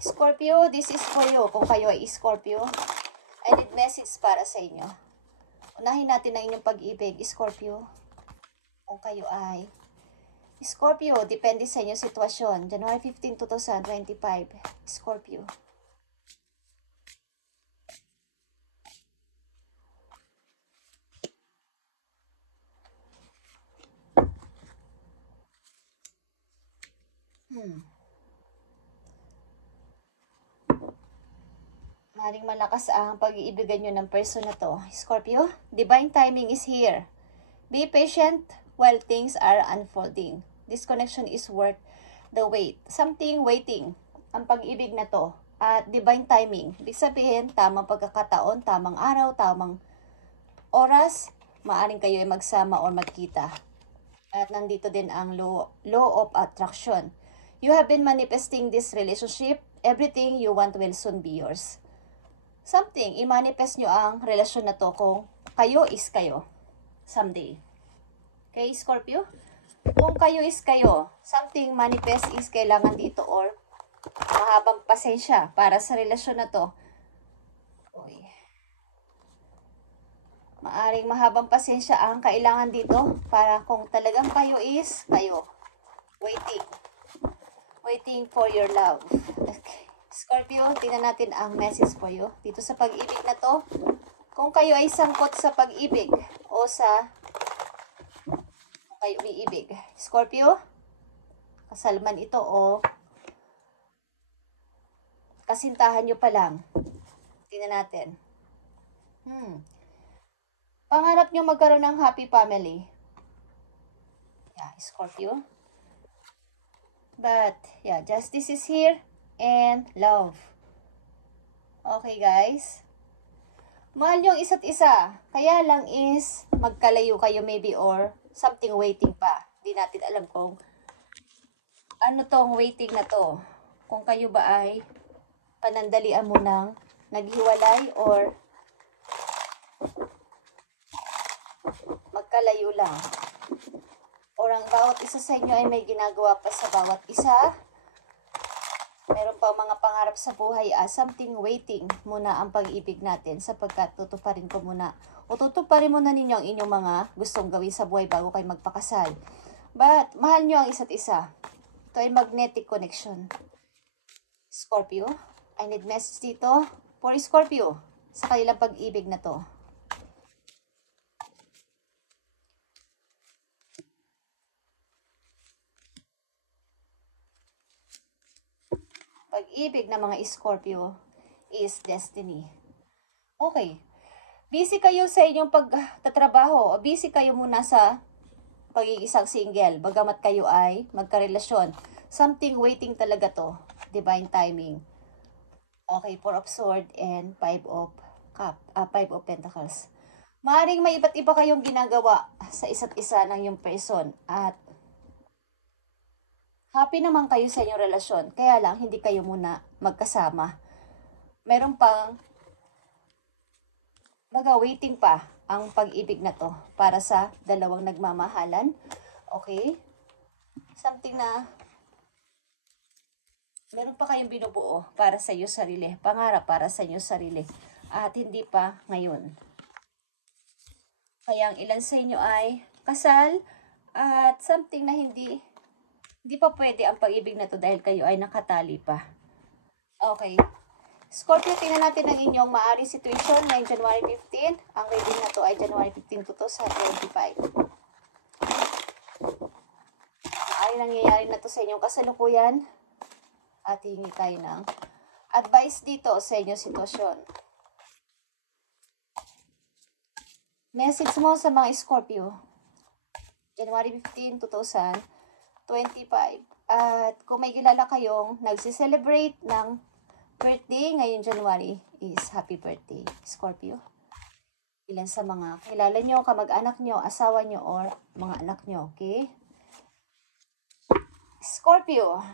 Scorpio, this is for you. Kung kayo ay Scorpio, I need message para sa inyo. Unahin natin ang inyong pag-ibig, Scorpio. Kung kayo ay Scorpio, depende sa inyong sitwasyon. January 15, 2025. Scorpio. Maring malakas ang pag-iibigan nyo ng person na to. Scorpio, divine timing is here. Be patient while things are unfolding. This connection is worth the wait. Something waiting. Ang pag-ibig na to. At divine timing. Ibig sabihin, tamang pagkakataon, tamang araw, tamang oras, maaring kayo ay magsama or magkita. At nandito din ang law of attraction. You have been manifesting this relationship. Everything you want will soon be yours. Something, i-manifest nyo ang relasyon na to kung kayo is kayo. Someday. Okay, Scorpio? Kung kayo is kayo, something manifest is kailangan dito or mahabang pasensya para sa relasyon na to. Uy. Maaring mahabang pasensya ang kailangan dito para kung talagang kayo is kayo. Waiting. Waiting for your love. Okay. Scorpio, tingnan natin ang message for you. Dito sa pag-ibig na to, kung kayo ay sangkot sa pag-ibig o sa kung kayo umiibig. Scorpio, kasalman ito o kasintahan nyo pa lang. Tingnan natin. Pangarap nyo magkaroon ng happy family. Yeah, Scorpio. But, yeah, justice is here. And love. Okay, guys. Mahal nyo ang isa't isa. Kaya lang is magkalayo kayo maybe or something waiting pa. Di natin alam kung ano tong waiting na to. Kung kayo ba ay panandalian mo ng naghiwalay or magkalayo lang. Or ang bawat isa sa inyo ay may ginagawa pa sa bawat isa. Meron pa mga pangarap sa buhay, something waiting muna ang pag-ibig natin sapagkat tutuparin ko muna o tutuparin muna ninyo ang inyong mga gustong gawin sa buhay bago kayo magpakasal. But, mahal nyo ang isa't isa. Ito ay magnetic connection. Scorpio, I need message dito for Scorpio sa kanilang pag-ibig na to. Pag-ibig ng mga Scorpio is destiny. Okay. Busy kayo sa inyong pagtatrabaho o busy kayo muna sa pag-iisang single. Bagamat kayo ay magkarelasyon. Something waiting talaga to. Divine timing. Okay, 4 of Swords and 5 of Pentacles. Maaring may iba't iba kayong ginagawa sa isa't isa ng yung person at happy naman kayo sa inyong relasyon, kaya lang hindi kayo muna magkasama. Meron pang waiting pa ang pag-ibig na to para sa dalawang nagmamahalan. Okay? Something na meron pa kayong binubuo para sa iyo sarili, pangarap para sa inyo sarili at hindi pa ngayon. Kaya ang ilan sa inyo ay kasal at something na hindi pa pwede ang pag-ibig na to dahil kayo ay nakatali pa. Okay. Scorpio, tingnan natin ang inyong maaring situation ngayong January 15. Ang reading na to ay January 15 to 2025. Ay nangyayari na to sa inyong kasalukuyan. At hingi tayo ng advice dito sa inyong sitwasyon. Message mo sa mga Scorpio. January 15, 2025. At kung may kilala kayong nagsiselebrate ng birthday ngayong January is happy birthday, Scorpio. Ilan sa mga kilala nyo, kamag-anak nyo, asawa nyo, or mga anak nyo, okay? Scorpio.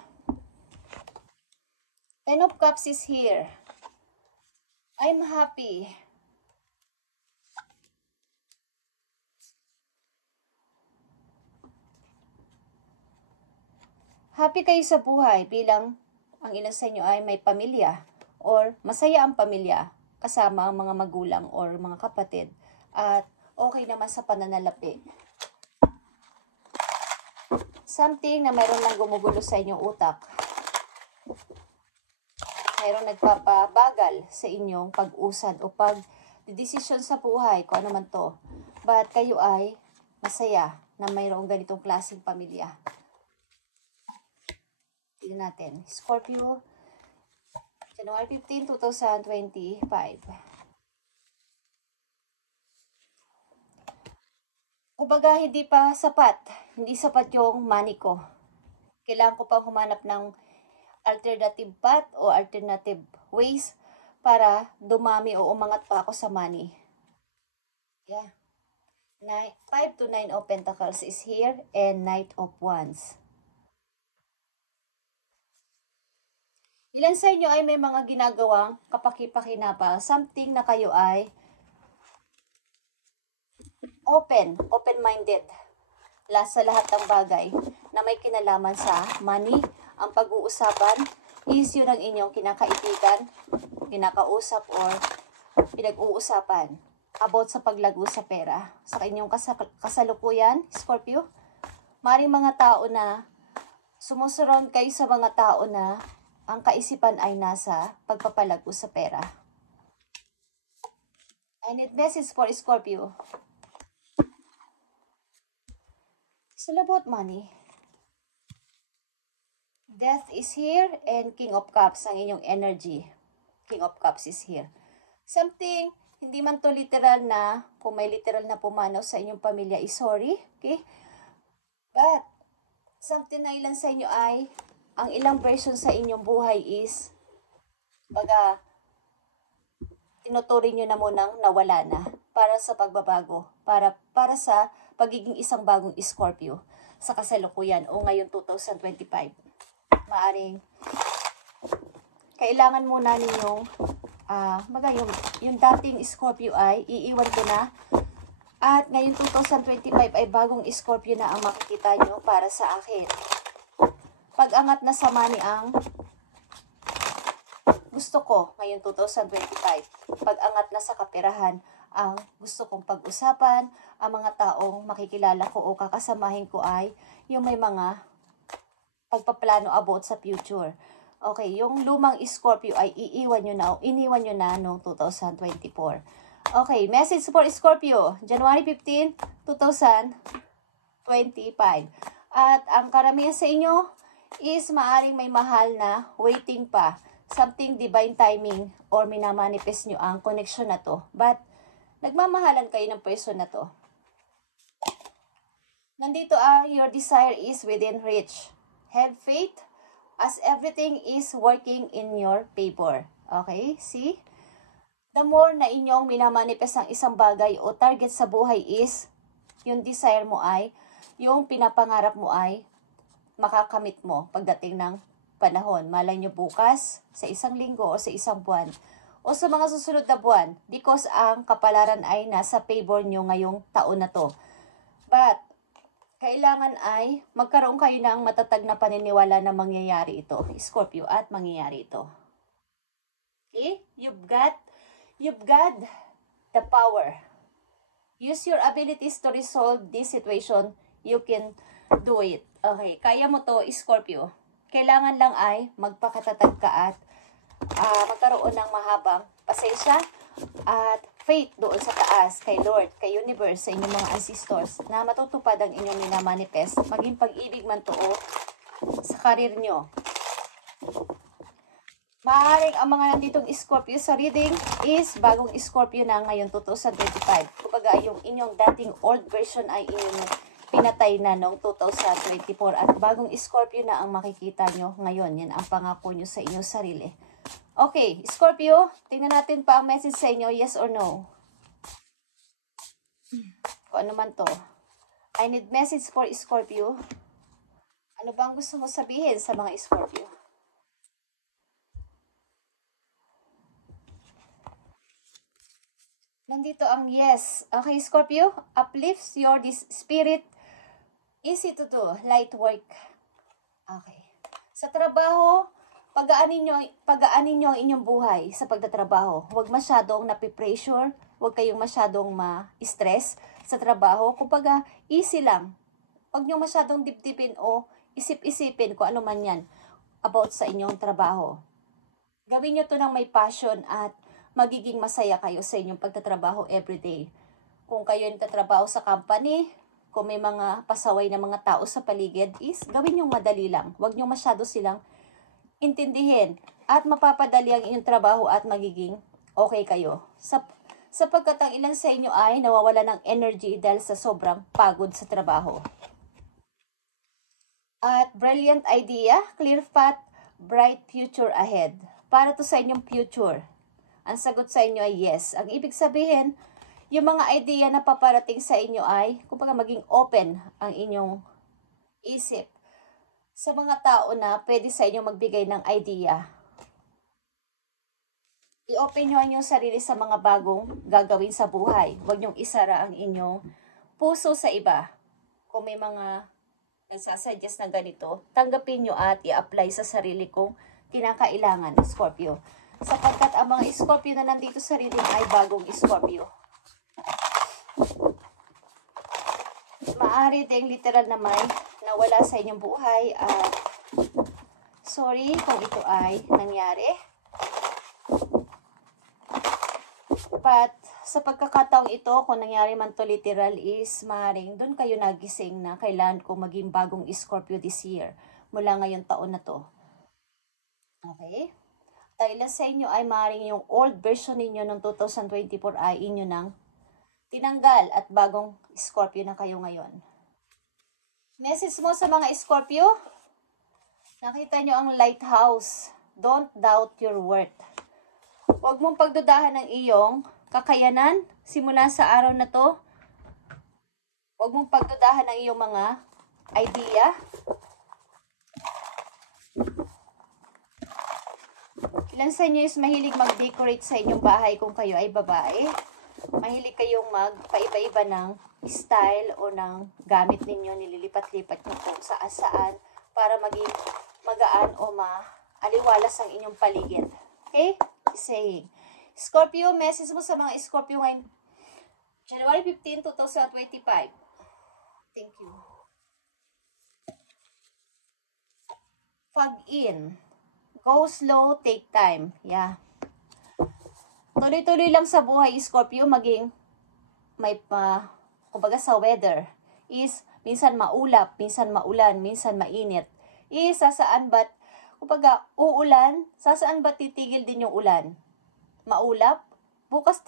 10 of Cups is here. I'm happy. Happy kayo sa buhay bilang ang ilan sa inyo ay may pamilya or masaya ang pamilya kasama ang mga magulang or mga kapatid at okay naman sa pananalapi. Something na mayroon lang gumugulo sa inyong utak. Mayroong nagpapabagal sa inyong pag-usad o pag-desisyon sa buhay, kung ano man to. But kayo ay masaya na mayroong ganitong klaseng pamilya. Tignan natin. Scorpio, January 15, 2025. Kumbaga, hindi pa sapat. Hindi sapat yung money ko. Kailangan ko pang humanap ng alternative path o alternative ways para dumami o umangat pa ako sa money. Yeah. 5 to 9 of Pentacles is here and Knight of Wands. Ilan sa inyo ay may mga ginagawang kapaki-pakinabang, something na kayo ay open-minded sa lahat ng bagay na may kinalaman sa money. Ang pag-uusapan is yun ang inyong kinakaibigan, kinakausap or pinag-uusapan about sa paglago sa pera. Sa inyong kasalukuyan, Scorpio, maring mga tao na sumusurround kayo sa mga tao na ang kaisipan ay nasa pagpapalago sa pera. I need message for Scorpio. It's all about money. Death is here and King of Cups ang inyong energy. King of Cups is here. Something, hindi man to literal na, kung may literal na pumanaw sa inyong pamilya is sorry, okay? But, something na ilan sa inyo ay, ang ilang version sa inyong buhay is, baga, tinuturing nyo na munang nawala na para sa pagbabago, para sa pagiging isang bagong Scorpio sa kasalukuyan o ngayon 2025. Maaring kailangan muna ninyong yung dating Scorpio ay iiwan ko na at ngayon 2025 ay bagong Scorpio na ang makikita nyo para sa akin. Pag-angat na sa money ang gusto ko ngayon 2025. Pag-angat na sa kaperahan ang gusto kong pag-usapan. Ang mga taong makikilala ko o kakasamahin ko ay yung may mga pagpaplano about sa future. Okay, yung lumang Scorpio ay iniwan nyo na noong 2024. Okay, message for Scorpio, January 15, 2025. At ang karamihan sa inyo is maaring may mahal na waiting pa. Something divine timing or minamanifest nyo ang connection na to. But, nagmamahalan kayo ng person na to. Nandito your desire is within reach. Have faith as everything is working in your favor. Okay, see? The more na inyong minamanifest ang isang bagay o target sa buhay is, yung desire mo ay, yung pinapangarap mo ay, makakamit mo pagdating ng panahon. Malay nyo bukas, sa isang linggo o sa isang buwan, o sa mga susunod na buwan, because ang kapalaran ay nasa favor nyo ngayong taon na to. But, kailangan ay magkaroon kayo ng matatag na paniniwala na mangyayari ito, Scorpio, at mangyayari ito. Okay? You've got the power. Use your abilities to resolve this situation. You can do it. Okay, kaya mo to, Scorpio. Kailangan lang ay magpakatatag ka at magkaroon ng mahabang pasensya at faith doon sa taas, kay Lord, kay Universe, sa inyong mga ancestors, na matutupad ang inyong minamanifest, maging pag-ibig man to o sa karir nyo. Maaaring ang mga nanditong Scorpio sa reading is bagong Scorpio na ngayon 2025. Kumbaga yung inyong dating old version ay inyong pinatay na noong 2024 at bagong Scorpio na ang makikita nyo ngayon. Yan ang pangako nyo sa inyong sarili. Okay, Scorpio, tingnan natin pa ang message sa inyo, yes or no. Kung ano man to. I need message for Scorpio. Ano bang gusto mo sabihin sa mga Scorpio? Nandito ang yes. Okay, Scorpio, uplifts your this spirit. Easy to do, light work. Okay. Sa trabaho, pagaanin nyo ang inyong buhay sa pagtatrabaho. Huwag masyadong napipressure, huwag kayong masyadong ma-stress sa trabaho. Kumbaga, easy lang. Huwag nyo masyadong dibdibin o isip-isipin kung ano man yan about sa inyong trabaho. Gawin nyo to ng may passion at magiging masaya kayo sa inyong pagtatrabaho everyday. Kung kayo nagtatrabaho sa company, kung may mga pasaway na mga tao sa paligid, is gawin nyo madali lang. Huwag nyo masyado silang intindihin at mapapadali ang inyong trabaho at magiging okay kayo. Sapagkat ang ilan sa inyo ay nawawala ng energy dahil sa sobrang pagod sa trabaho. At brilliant idea, clear path, bright future ahead. Para to sa inyong future. Ang sagot sa inyo ay yes. Ang ibig sabihin, yung mga idea na paparating sa inyo ay, kumbaga maging open ang inyong isip sa mga tao na pwede sa inyo magbigay ng idea. I-open nyo ang inyong sarili sa mga bagong gagawin sa buhay. Huwag nyong isara ang inyong puso sa iba. Kung may mga nagsasuggest na ganito, tanggapin nyo at i-apply sa sarili kong kinakailangan, Scorpio. Sapagkat ang mga Scorpio na nandito sa reading ay bagong Scorpio. Maaari ding literal na may nawala sa inyong buhay at sorry kung ito ay nangyari. But sa pagkakataong ito, kung nangyari man to literal is maaaring doon kayo nagising na kailangan ko maging bagong Scorpio this year mula ngayong taon na to. Okay? Dahil sa inyo ay maaaring yung old version ninyo ng 2024 ay inyo nang tinanggal at bagong Scorpio na kayo ngayon. Message mo sa mga Scorpio? Nakita nyo ang lighthouse. Don't doubt your worth. Huwag mong pagdudahan ng iyong kakayanan simula sa araw na to. Huwag mong pagdudahan ng iyong mga idea. Ilan sa inyo is mahilig mag-decorate sa inyong bahay kung kayo ay babae? Mahilig kayong magpaiba-iba ng style o ng gamit ninyo, nililipat-lipat nyo kung saan para maging magaan o maaliwalas ang inyong paligid. Okay? Saying. Scorpio, message mo sa mga Scorpio ngayon. January 15, 2025. Thank you. Fog in. Go slow, take time. Yeah. Tuloy-tuloy lang sa buhay, Scorpio, maging may kumbaga sa weather is minsan maulap, minsan maulan, minsan mainit. Sasaan ba't kumbaga uulan, sasaan ba't titigil din yung ulan? Maulap, bukas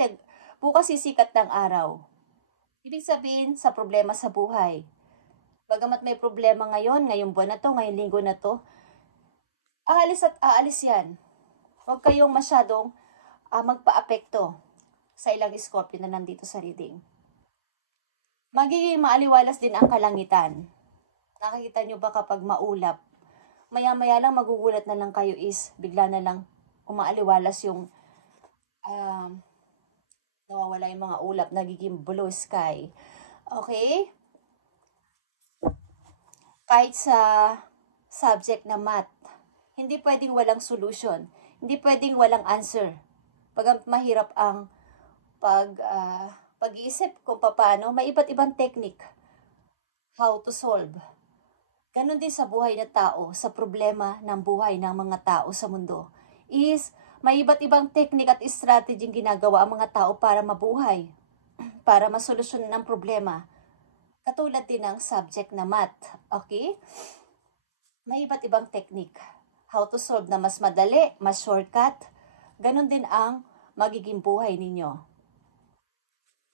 sisikat ng araw. Ibig sabihin sa problema sa buhay. Bagamat may problema ngayong buwan na to, ngayong linggo na to, aalis at aalis yan. Huwag kayong masyadong magpa-apekto sa ilang Scorpio na nandito sa reading. Magiging maaliwalas din ang kalangitan. Nakikita nyo ba kapag maulap, maya-maya lang magugulat na lang kayo is bigla na lang umaaliwalas yung nawawala yung mga ulap, nagiging blue sky. Okay? Kahit sa subject na math, hindi pwedeng walang solution. Hindi pwedeng walang answer. Pag mahirap ang pag-iisip kung paano, may iba't ibang technique how to solve. Ganon din sa buhay na tao, sa problema ng buhay ng mga tao sa mundo. May iba't ibang technique at strategy ginagawa ang mga tao para mabuhay, para masolusyonan ang problema. Katulad din ng subject na math. Okay? May iba't ibang technique. How to solve na mas madali, mas shortcut. Ganon din ang magiging buhay ninyo.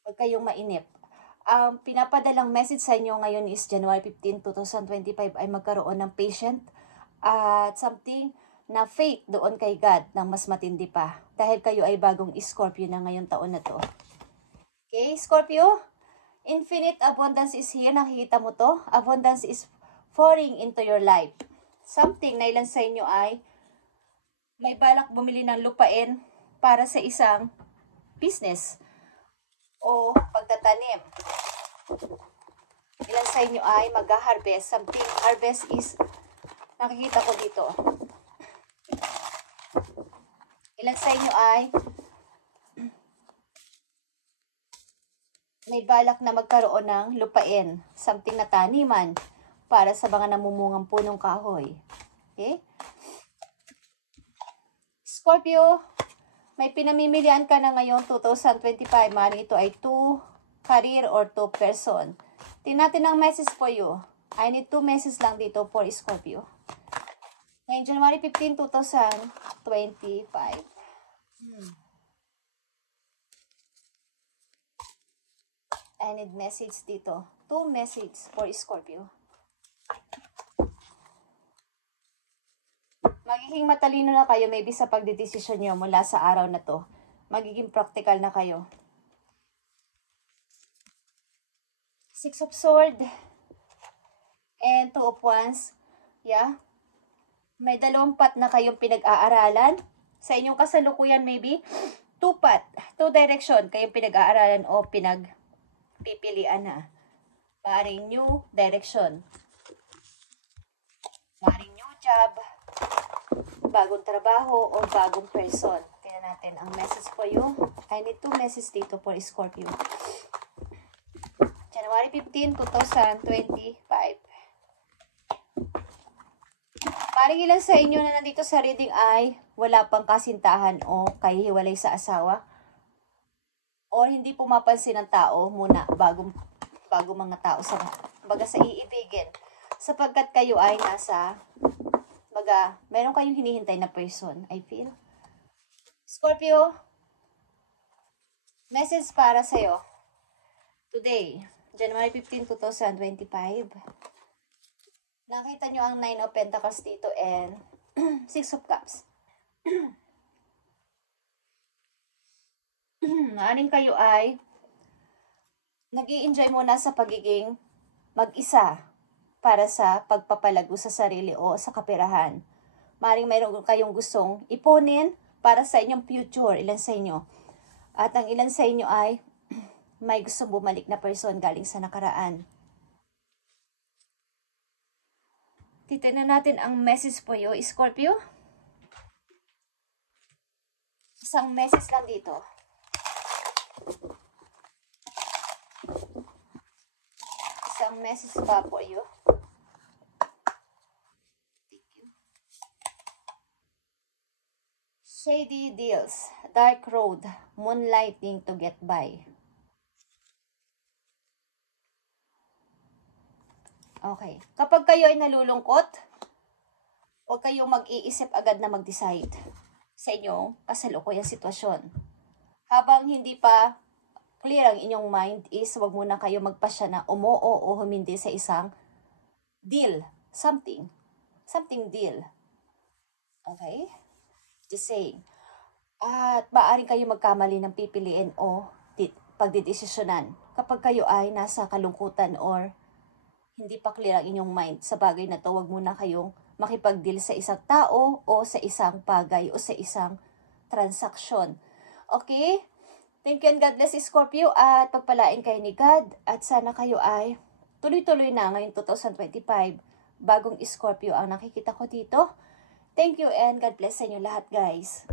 Huwag kayong mainip. Ang pinapadalang message sa inyo ngayon is January 15, 2025 ay magkaroon ng patient at something na faith doon kay God na mas matindi pa. Dahil kayo ay bagong Scorpio na ngayong taon na to. Okay, Scorpio? Infinite abundance is here. Nakikita mo to? Abundance is pouring into your life. Something na ilan sa inyo ay may balak bumili ng lupain para sa isang business o pagtatanim. Ilan sa inyo ay mag-harvest. Something harvest is nakikita ko dito. Ilan sa inyo ay may balak na magkaroon ng lupain, something na taniman para sa mga namumungang punong kahoy. Okay? Scorpio, may pinamimilian ka na ngayon 2025. Maaaring ito ay 2 career or 2 person. Tingnan natin ang message for you. I need 2 messages lang dito for Scorpio. Ngayon, January 15, 2025. I need message dito. 2 messages for Scorpio. Magiging matalino na kayo maybe sa pagdedesisyon nyo mula sa araw na to. Magiging practical na kayo. 6 of Swords and 2 of Wands. Yeah. May 2 path na kayong pinag-aaralan. Sa inyong kasalukuyan maybe 2 path, 2 direction kayong pinag-aaralan o pinagpipilian na. Maring new direction. Maring new job, bagong trabaho, o bagong person. Tingnan natin ang message for you. I need 2 messages dito for Scorpio. January 15, 2025. Maring ilan sa inyo na nandito sa reading ay wala pang kasintahan o kahihiwalay sa asawa. O hindi pumapansin ng tao muna bago mga tao sa iibigin. Sapagkat kayo ay nasa meron kayong hinihintay na person, I feel. Scorpio, message para sa'yo. Today, January 15, 2025. Nakita nyo ang 9 of Pentacles dito and 6 of Cups. Maaring kayo ay nag-i-enjoy muna sa pagiging mag-isa para sa pagpapalago sa sarili o sa kaperahan. Maring mayroon kayong gustong ipunin para sa inyong future, ilan sa inyo. At ang ilan sa inyo ay may gustong bumalik na person galing sa nakaraan. Titignan natin ang message po yo, Scorpio. Isang message lang dito. Isang message pa po yo. Shady deals, dark road, moonlighting to get by. Okay. Kapag kayo ay nalulungkot, huwag kayong mag-iisip agad na mag-decide sa inyong kasalukuyang sitwasyon. Habang hindi pa clear ang inyong mind is huwag muna kayo magpasya na umoo o humindi sa isang deal. Something deal. Okay? Just saying. At maaaring kayo magkamali ng pipiliin o pagdidesisyonan kapag kayo ay nasa kalungkutan or hindi pa clear ang inyong mind sa bagay na to. Huwag muna kayong makipag-deal sa isang tao o sa isang bagay o sa isang transaksyon. Okay? Thank you and God bless, Scorpio, at pagpalain kayo ni God at sana kayo ay tuloy-tuloy na ngayong 2025. Bagong Scorpio ang nakikita ko dito. Thank you and God bless sa inyo lahat, guys.